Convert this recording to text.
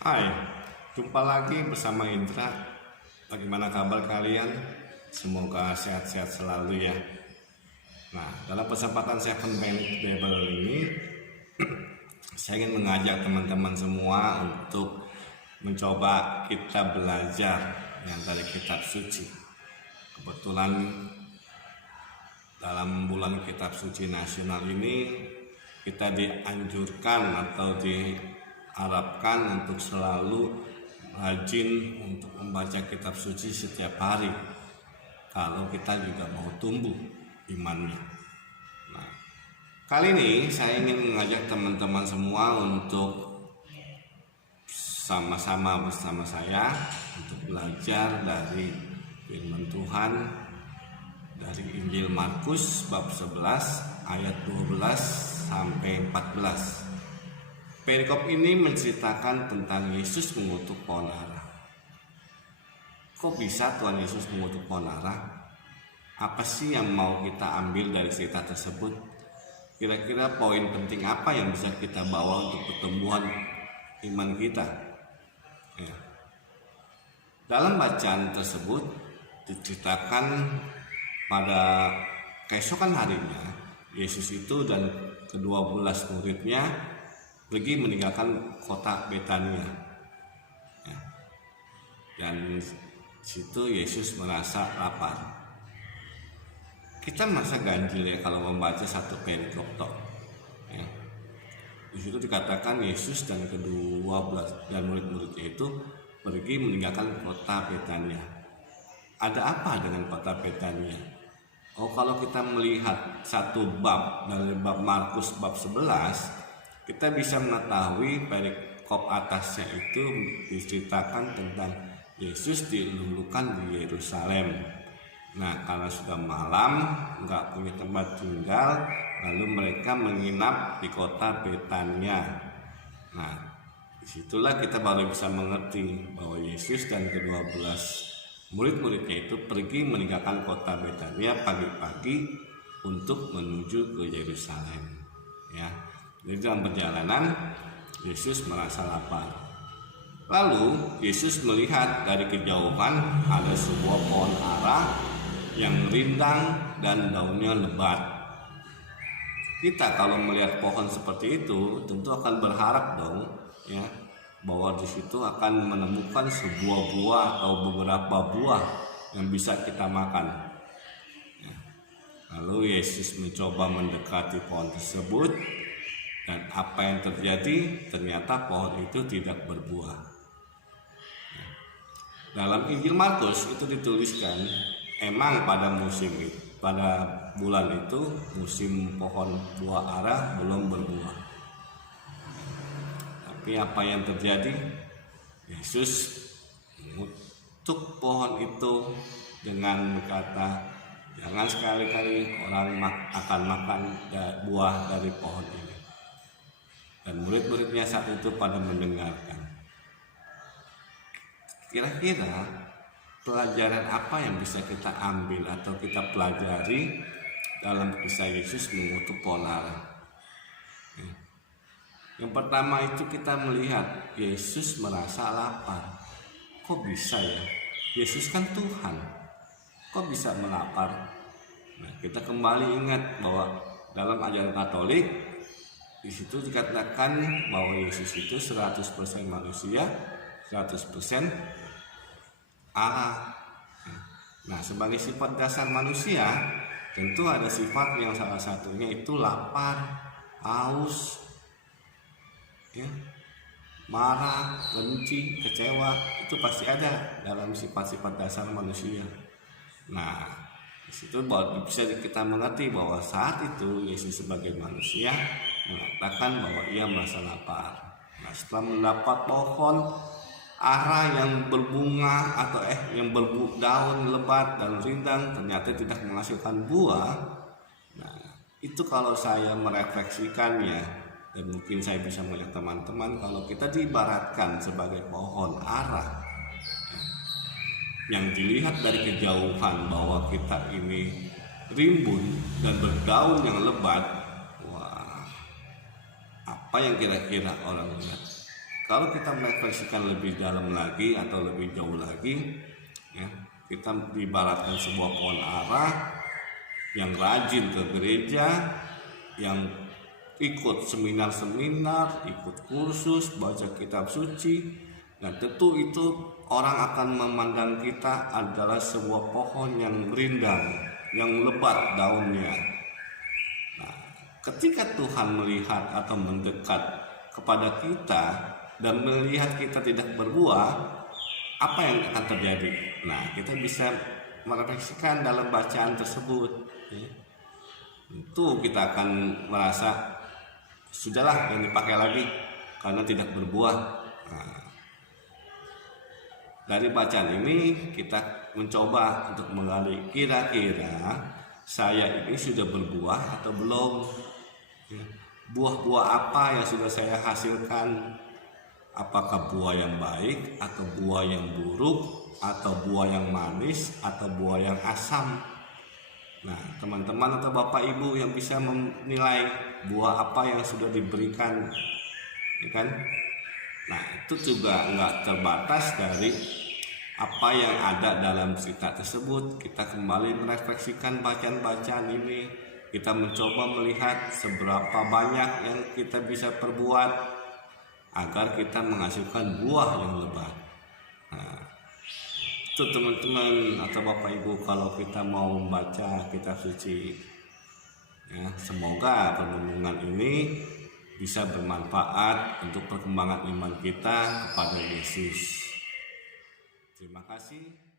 Hai, jumpa lagi bersama Indra. Bagaimana kabar kalian? Semoga sehat-sehat selalu ya. Nah, dalam kesempatan Seven Minute Bible ini, saya ingin mengajak teman-teman semua untuk mencoba kita belajar yang dari kitab suci. Kebetulan dalam bulan kitab suci nasional ini kita dianjurkan atau diharapkan untuk selalu rajin untuk membaca kitab suci setiap hari kalau kita juga mau tumbuh imannya. Nah, kali ini saya ingin mengajak teman-teman semua untuk sama-sama bersama saya untuk belajar dari firman Tuhan dari Injil Markus bab 11 ayat 12 sampai 14. Perikop ini menceritakan tentang Yesus mengutuk pohon ara. Kok bisa Tuhan Yesus mengutuk pohon ara? Apa sih yang mau kita ambil dari cerita tersebut? Kira-kira poin penting apa yang bisa kita bawa untuk pertumbuhan iman kita? Ya. Dalam bacaan tersebut diceritakan pada keesokan harinya Yesus itu dan ke-12 muridnya pergi meninggalkan kota Betania. Ya. Dan situ Yesus merasa lapar. Kita merasa ganjil ya kalau membaca satu perikop tok. Ya. Di situ dikatakan Yesus dan ke-12 dan murid-muridnya itu pergi meninggalkan kota Betania. Ada apa dengan kota Betania? Oh, kalau kita melihat satu bab dari bab Markus bab 11, kita bisa mengetahui perikop atasnya itu diceritakan tentang Yesus dilulukan di Yerusalem. Nah, karena sudah malam, nggak punya tempat tinggal, lalu mereka menginap di kota Betania. Nah, disitulah kita baru bisa mengerti bahwa Yesus dan ke-12 murid-muridnya itu pergi meninggalkan kota Betania pagi-pagi untuk menuju ke Yerusalem. Ya, jadi dalam perjalanan Yesus merasa lapar. Lalu Yesus melihat dari kejauhan ada sebuah pohon ara yang rindang dan daunnya lebat. Kita kalau melihat pohon seperti itu tentu akan berharap dong, ya, bahwa di situ akan menemukan sebuah buah atau beberapa buah yang bisa kita makan. Ya. Lalu Yesus mencoba mendekati pohon tersebut, dan apa yang terjadi? Ternyata pohon itu tidak berbuah. Ya. Dalam Injil Markus itu dituliskan, emang pada bulan itu musim pohon buah ara belum berbuah. Tapi apa yang terjadi? Yesus mengutuk pohon itu dengan kata, jangan sekali-kali orang akan makan buah dari pohon ini. Dan murid-muridnya saat itu pada mendengarkan. Kira-kira pelajaran apa yang bisa kita ambil atau kita pelajari dalam kisah Yesus mengutuk pohon ara? Yang pertama itu kita melihat Yesus merasa lapar. Kok bisa ya? Yesus kan Tuhan. Kok bisa melapar? Nah, kita kembali ingat bahwa dalam ajaran Katolik di situ dikatakan bahwa Yesus itu 100% manusia, 100% Allah. Nah, sebagai sifat dasar manusia, tentu ada sifat yang salah satunya itu lapar, haus, ya, marah, benci, kecewa, itu pasti ada dalam sifat-sifat dasar manusia. Nah, disitu bisa kita mengerti bahwa saat itu Yesus sebagai manusia mengatakan bahwa ia merasa lapar. Nah, setelah mendapat pohon ara yang berbunga atau yang daun lebat dan rindang ternyata tidak menghasilkan buah. Nah, itu kalau saya merefleksikannya, dan mungkin saya bisa melihat teman-teman, kalau kita diibaratkan sebagai pohon ara yang dilihat dari kejauhan bahwa kita ini rimbun dan berdaun yang lebat, wah, apa yang kira-kira orang lihat? kalau kita merefleksikan lebih dalam lagi atau lebih jauh lagi, ya, kita diibaratkan sebuah pohon ara yang rajin ke gereja, yang ikut seminar-seminar, ikut kursus, baca kitab suci. Nah, tentu itu orang akan memandang kita adalah sebuah pohon yang rindang, yang lebat daunnya. Nah, ketika Tuhan melihat atau mendekat kepada kita dan melihat kita tidak berbuah, apa yang akan terjadi? Nah, kita bisa merefleksikan dalam bacaan tersebut, ya. Itu kita akan merasa sudahlah, yang dipakai lagi karena tidak berbuah. Nah, dari bacaan ini kita mencoba untuk menggali kira-kira saya ini sudah berbuah atau belum, ya. Buah-buah apa yang sudah saya hasilkan? Apakah buah yang baik atau buah yang buruk, atau buah yang manis atau buah yang asam? Nah, teman-teman atau Bapak Ibu yang bisa menilai buah apa yang sudah diberikan, ya kan? Nah, itu juga nggak terbatas dari apa yang ada dalam cerita tersebut. Kita kembali merefleksikan bacaan-bacaan ini. Kita mencoba melihat seberapa banyak yang kita bisa perbuat agar kita menghasilkan buah yang lebat. Nah, itu teman-teman atau Bapak Ibu kalau kita mau membaca kitab suci, ya, semoga permenungan ini bisa bermanfaat untuk perkembangan iman kita kepada Yesus. Terima kasih.